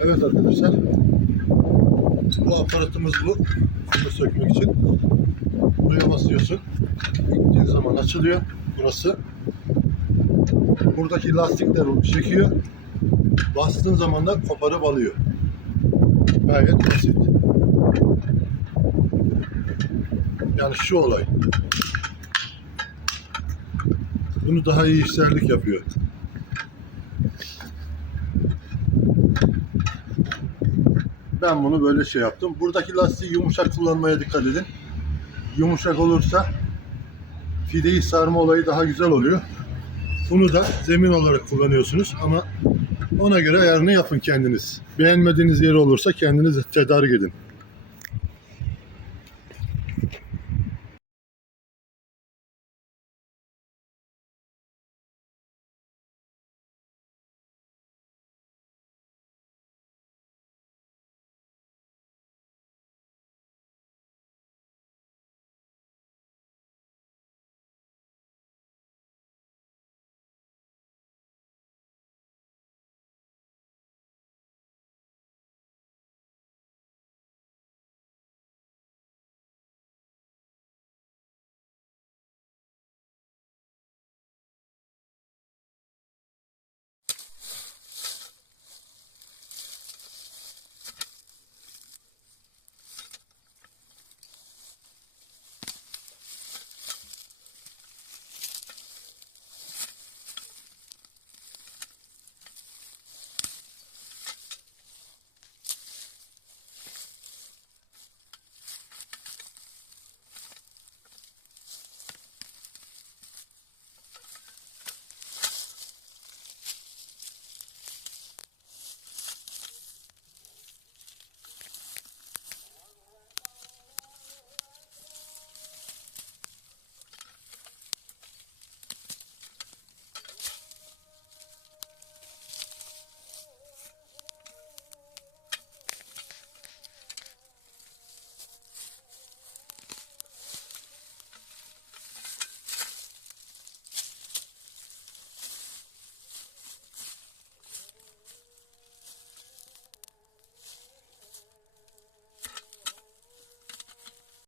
Evet arkadaşlar. Bu aparatımız bu. Bunu sökmek için. Buraya basıyorsun. İttiğin zaman açılıyor. Burası. Buradaki lastikler onu çekiyor. Bastığın zaman da koparıp alıyor. Gayet basit. Yani şu olay. Bunu daha iyi işlerlik yapıyor. Ben bunu böyle şey yaptım. Buradaki lastiği yumuşak kullanmaya dikkat edin. Yumuşak olursa fideyi sarma olayı daha güzel oluyor. Bunu da zemin olarak kullanıyorsunuz ama ona göre ayarını yapın kendiniz. Beğenmediğiniz yeri olursa kendiniz tedarik edin.